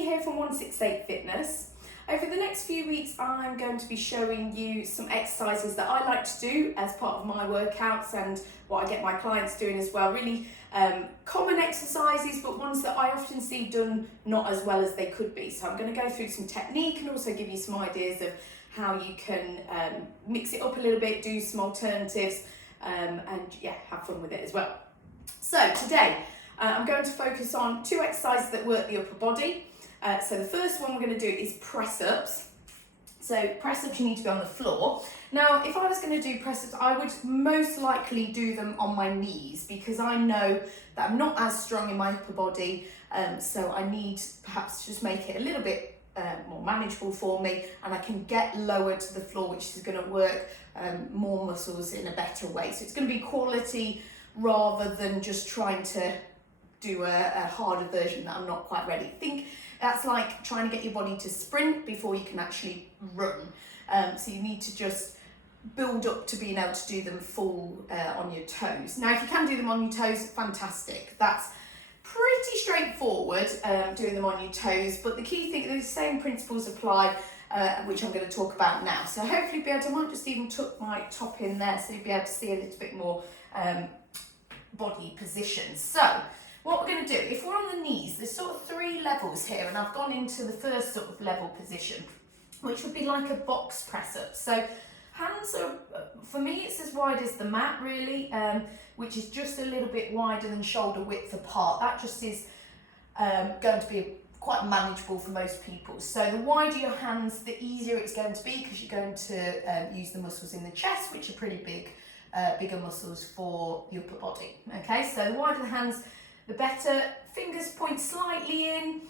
Becky here from 168 Fitness. Over the next few weeks I'm going to be showing you some exercises that I like to do as part of my workouts and what I get my clients doing as well. Really common exercises, but ones that I often see done not as well as they could be. So I'm going to go through some technique and also give you some ideas of how you can mix it up a little bit, do some alternatives and yeah, have fun with it as well. So today I'm going to focus on two exercises that work the upper body. So the first one we're going to do is press-ups. So press-ups, you need to be on the floor. Now, if I was going to do press-ups, I would most likely do them on my knees because I know that I'm not as strong in my upper body, so I need perhaps to just make it a little bit more manageable for me, and I can get lower to the floor, which is going to work more muscles in a better way. So it's going to be quality rather than just trying to do a harder version that I'm not quite ready. Think that's like trying to get your body to sprint before you can actually run. So you need to just build up to being able to do them full on your toes. Now, if you can do them on your toes, fantastic. That's pretty straightforward, doing them on your toes, but the key thing, the same principles apply, which I'm going to talk about now. So hopefully you'll be able to, I might just even tuck my top in there so you'll be able to see a little bit more body position. So what we're going to do, if we're on the knees, there's sort of three levels here, and I've gone into the first sort of level position, which would be like a box press up. So hands are, for me, it's as wide as the mat really, which is just a little bit wider than shoulder width apart. That just is going to be quite manageable for most people. So the wider your hands, the easier it's going to be because you're going to use the muscles in the chest, which are pretty big, bigger muscles for the upper body. Okay, so the wider the hands, the better. Fingers point slightly in,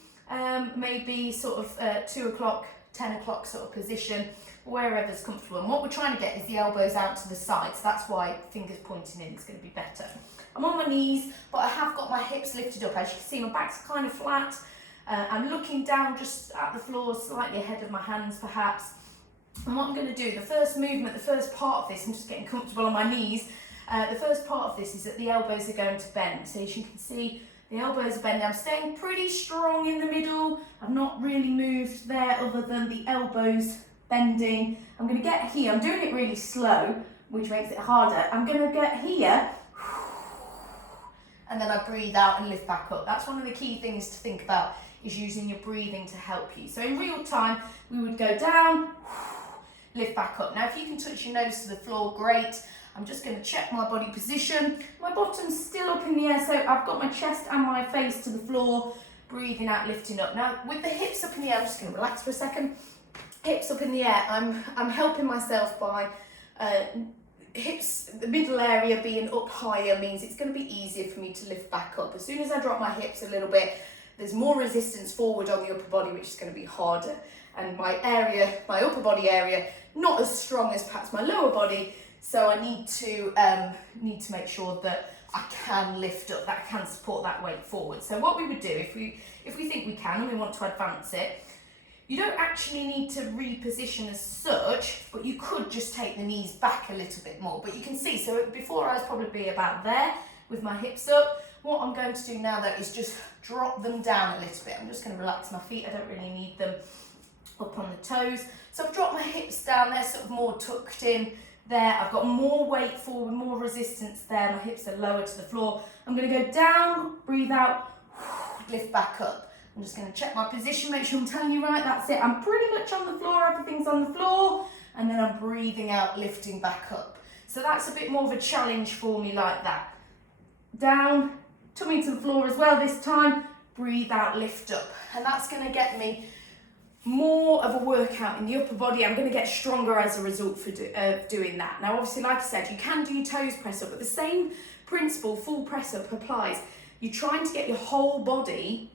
maybe sort of 2 o'clock, 10 o'clock sort of position, wherever's comfortable. And what we're trying to get is the elbows out to the side, so that's why fingers pointing in is going to be better. I'm on my knees, but I have got my hips lifted up. As you can see, my back's kind of flat. I'm looking down just at the floor, slightly ahead of my hands perhaps. And what I'm going to do, the first movement, the first part of this, I'm just getting comfortable on my knees. The first part of this is that the elbows are going to bend. So as you can see, the elbows are bending. I'm staying pretty strong in the middle. I've not really moved there other than the elbows bending. I'm going to get here. I'm doing it really slow, which makes it harder. I'm going to get here, and then I breathe out and lift back up. That's one of the key things to think about, is using your breathing to help you. So in real time, we would go down, lift back up. Now, if you can touch your nose to the floor, great. I'm just going to check my body position. My bottom's still up in the air, so I've got my chest and my face to the floor, breathing out, lifting up. Now, with the hips up in the air, I'm just going to relax for a second. Hips up in the air, I'm helping myself by hips, the middle area being up higher means it's going to be easier for me to lift back up. As soon as I drop my hips a little bit, there's more resistance forward on the upper body, which is going to be harder. And my area, my upper body area, not as strong as perhaps my lower body, so I need to make sure that I can lift up, that I can support that weight forward. So what we would do, if we think we can and we want to advance it, you don't actually need to reposition as such, but you could just take the knees back a little bit more. But you can see, so before I was probably be about there with my hips up. What I'm going to do now though is just drop them down a little bit. I'm just going to relax my feet. I don't really need them up on the toes. So I've dropped my hips down, they're sort of more tucked in there. I've got more weight forward, more resistance there. My hips are lower to the floor. I'm going to go down, breathe out, lift back up. I'm just going to check my position, make sure I'm telling you right. That's it. I'm pretty much on the floor. Everything's on the floor. And then I'm breathing out, lifting back up. So that's a bit more of a challenge for me like that. Down, tummy to the floor as well this time. Breathe out, lift up. And that's going to get me more of a workout in the upper body. I'm going to get stronger as a result for doing that. Now, obviously, like I said, you can do your toes press up, but the same principle, full press up, applies. You're trying to get your whole body,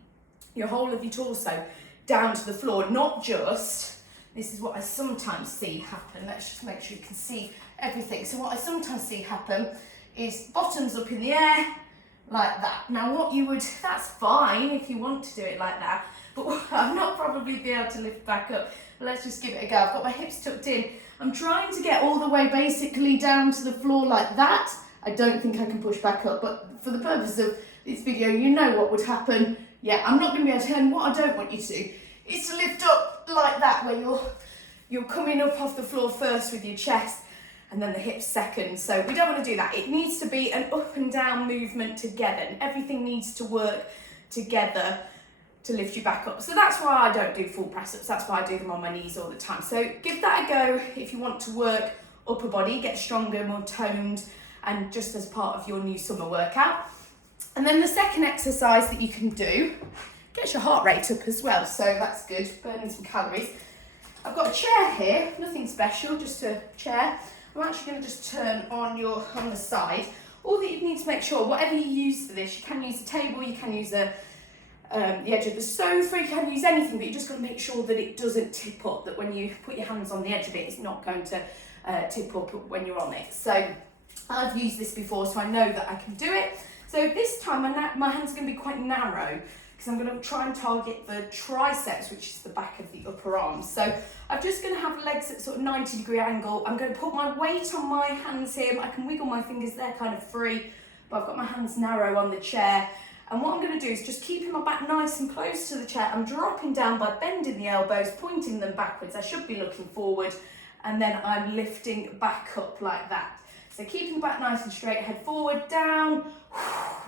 your whole of your torso, down to the floor, not just, this is what I sometimes see happen. Let's just make sure you can see everything. So what I sometimes see happen is bottoms up in the air, like that. Now what you would, that's fine if you want to do it like that, but I'll not probably be able to lift back up. But let's just give it a go. I've got my hips tucked in. I'm trying to get all the way basically down to the floor like that. I don't think I can push back up, but for the purpose of this video, you know what would happen. Yeah, I'm not going to be able to, and what I don't want you to do is to lift up like that, where you're coming up off the floor first with your chest and then the hips second. So we don't want to do that. It needs to be an up and down movement together, and everything needs to work together to lift you back up. So that's why I don't do full press ups. That's why I do them on my knees all the time. So give that a go if you want to work upper body, get stronger, more toned, and just as part of your new summer workout. And then the second exercise that you can do gets your heart rate up as well, so that's good, burning some calories. I've got a chair here, nothing special, just a chair. I'm actually going to just turn on the side. All that you need to make sure, whatever you use for this, you can use a table, you can use the edge of the sofa, you can use anything, but you just got to make sure that it doesn't tip up, that when you put your hands on the edge of it, it's not going to tip up when you're on it. So I've used this before, so I know that I can do it. So this time my hands are going to be quite narrow, because I'm going to try and target the triceps, which is the back of the upper arm. So I'm just going to have legs at sort of 90-degree angle. I'm going to put my weight on my hands here. I can wiggle my fingers, they're kind of free, but I've got my hands narrow on the chair. And what I'm going to do is just keeping my back nice and close to the chair. I'm dropping down by bending the elbows, pointing them backwards. I should be looking forward, and then I'm lifting back up like that. So keeping the back nice and straight, head forward, down,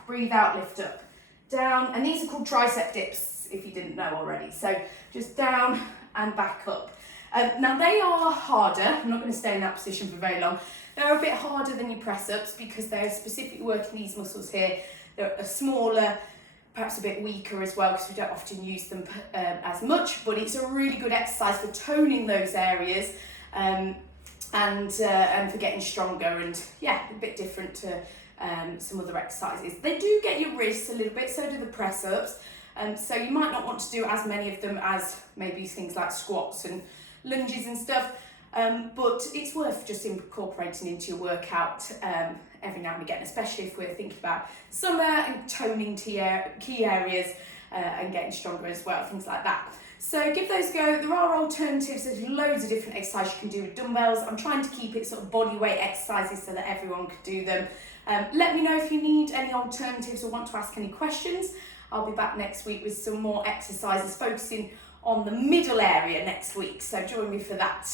breathe out, lift up, down. And these are called tricep dips, if you didn't know already. So just down and back up. Now they are harder. I'm not going to stay in that position for very long. They're a bit harder than your press ups, because they're specifically working these muscles here. They're smaller, perhaps a bit weaker as well, because we don't often use them as much, but it's a really good exercise for toning those areas and for getting stronger, and yeah, a bit different to some other exercises. They do get your wrists a little bit, so do the press ups, so you might not want to do as many of them as maybe things like squats and lunges and stuff, but it's worth just incorporating into your workout every now and again, especially if we're thinking about summer and toning key areas and getting stronger as well, things like that. So give those a go. There are alternatives. There's loads of different exercises you can do with dumbbells. I'm trying to keep it sort of body weight exercises so that everyone can do them. Let me know if you need any alternatives or want to ask any questions. I'll be back next week with some more exercises focusing on the middle area next week, so join me for that.